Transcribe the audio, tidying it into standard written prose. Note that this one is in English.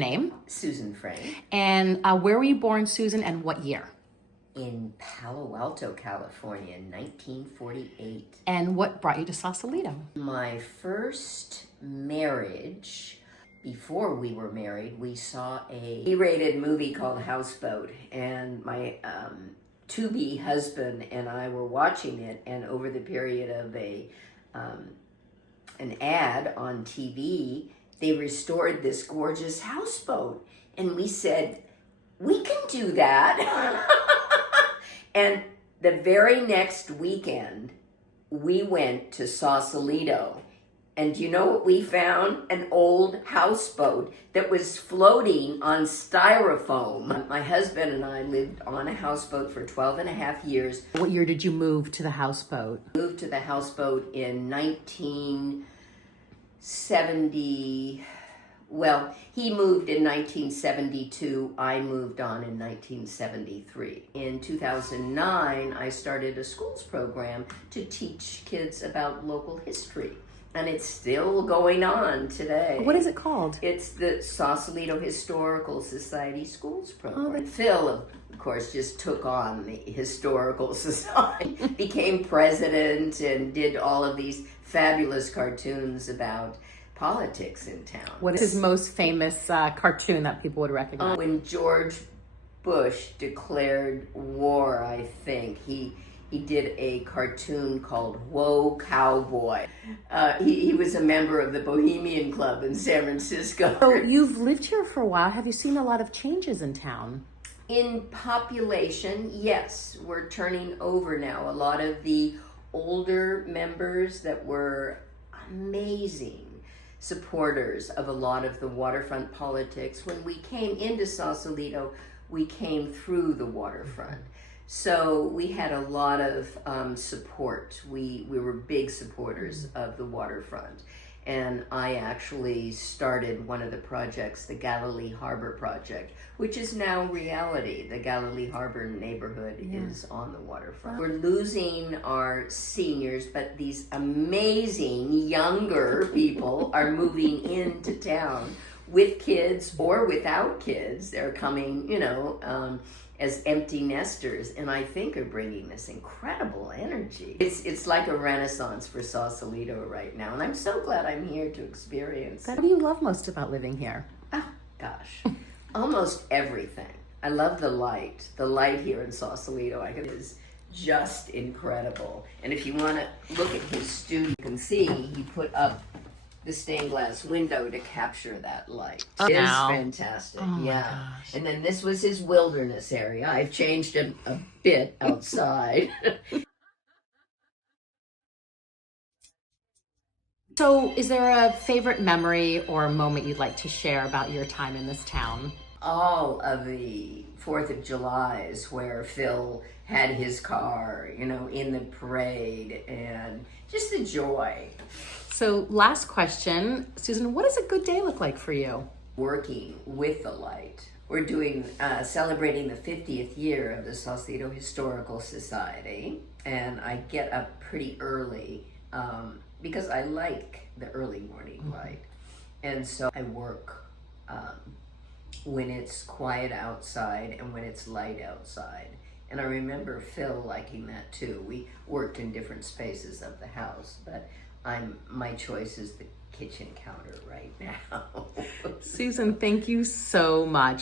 Name? Susan Frame. And where were you born, Susan, and what year? In Palo Alto, California, in 1948. And what brought you to Sausalito? My first marriage, before we were married, we saw a B-rated movie called Houseboat, and my to-be husband and I were watching it, and over the period of an ad on TV, they restored this gorgeous houseboat, and we said, we can do that. And the very next weekend, we went to Sausalito. And do you know what we found? An old houseboat that was floating on styrofoam. My husband and I lived on a houseboat for 12 and a half years. What year did you move to the houseboat? Moved to the houseboat in 1970. Well, he moved in 1972, I moved on in 1973. In 2009, I started a schools program to teach kids about local history. And it's still going on today. What is it called? It's the Sausalito Historical Society Schools Program. Phil, of course, just took on the Historical Society, became president, and did all of these fabulous cartoons about politics in town. What is his most famous cartoon that people would recognize? When George Bush declared war, I think, he did a cartoon called Whoa Cowboy. He was a member of the Bohemian Club in San Francisco. So you've lived here for a while. Have you seen a lot of changes in town? In population, yes. We're turning over now. A lot of the older members that were amazing supporters of a lot of the waterfront politics. When we came into Sausalito, we came through the waterfront. So we had a lot of support. We were big supporters of the waterfront. And I actually started one of the projects, the Galilee Harbor Project, which is now reality. The Galilee Harbor neighborhood is on the waterfront. We're losing our seniors, but these amazing younger people are moving into town with kids or without kids. They're coming, as empty nesters, and I think are bringing this incredible energy. It's like a renaissance for Sausalito right now, and I'm so glad I'm here to experience it. What do you love most about living here? Oh, gosh. Almost everything. I love the light. The light here in Sausalito is just incredible. And if you want to look at his studio, you can see he put up the stained glass window to capture that light. It is fantastic. Gosh. And then this was his wilderness area. I've changed it a bit outside. So is there a favorite memory or a moment you'd like to share about your time in this town? All of the 4th of Julys where Phil had his car, in the parade, and just the joy. So last question, Susan, what does a good day look like for you? Working with the light. We're doing, celebrating the 50th year of the Sausalito Historical Society, and I get up pretty early because I like the early morning light. And so I work when it's quiet outside and when it's light outside. And I remember Phil liking that too. We worked in different spaces of the house, but my choice is the kitchen counter right now. Susan, thank you so much.